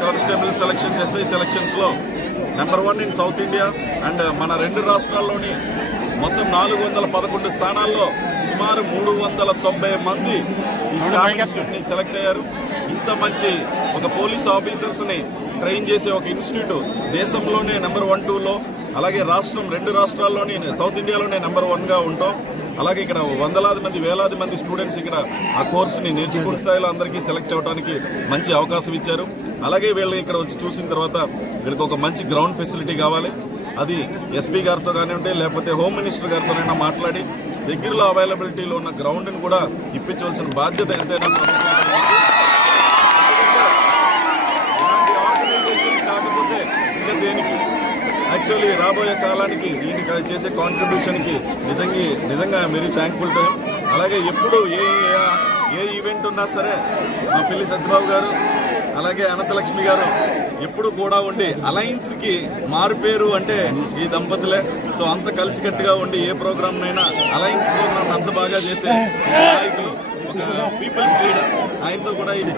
Constable selections S I సెలక్షన్స్లో number one in South India and మన రెండు రాష్ట్రాల్లోని మొత్తం నాలుగు వందల పదకొండు స్థానాల్లో సుమారు మూడు వందల తొంభై మంది ఈ సెలెక్ట్ అయ్యారు. ఇంత మంచి ఒక పోలీస్ ఆఫీసర్స్ని ట్రైన్ చేసే ఒక ఇన్స్టిట్యూట్ దేశంలోనే నెంబర్ వన్ టూలో అలాగే రాష్ట్రం రెండు రాష్ట్రాల్లోనే సౌత్ ఇండియాలోనే నెంబర్ వన్గా ఉంటాం. అలాగే ఇక్కడ వందలాది మంది వేలాది మంది స్టూడెంట్స్ ఇక్కడ ఆ కోర్సుని నేర్చుకున్న స్థాయిలో అందరికీ సెలెక్ట్ అవ్వడానికి మంచి అవకాశం ఇచ్చారు. అలాగే వీళ్ళని ఇక్కడ వచ్చి చూసిన తర్వాత వీళ్ళకి ఒక మంచి గ్రౌండ్ ఫెసిలిటీ కావాలి. అది ఎస్పీ గారితో కానివ్వండి లేకపోతే హోమ్ మినిస్టర్ గారితోనైనా మాట్లాడి దగ్గరలో అవైలబిలిటీలో ఉన్న గ్రౌండ్ని కూడా ఇప్పించవలసిన బాధ్యత ఎంతైనా దేనికి? యాక్చువల్లీ రాబోయే కాలానికి ఈయన చేసే కాంట్రిబ్యూషన్కి నిజంగా నిజంగా వెరీ థ్యాంక్ఫుల్ టు అలాగే ఎప్పుడు ఏ ఏ- ఈవెంట్ ఉన్నా సరే మా పిల్లి సత్యబాబు గారు అలాగే అనంతలక్ష్మి గారు ఎప్పుడు కూడా ఉండి అలయన్స్కి మారుపేరు అంటే ఈ దంపతులే. సో అంత కలిసికట్టుగా ఉండి ఏ ప్రోగ్రామ్నైనా అలయన్స్ ప్రోగ్రామ్ అంత బాగా చేసే నాయకులు పీపుల్స్ లీడర్ ఆయనతో కూడా ఇది.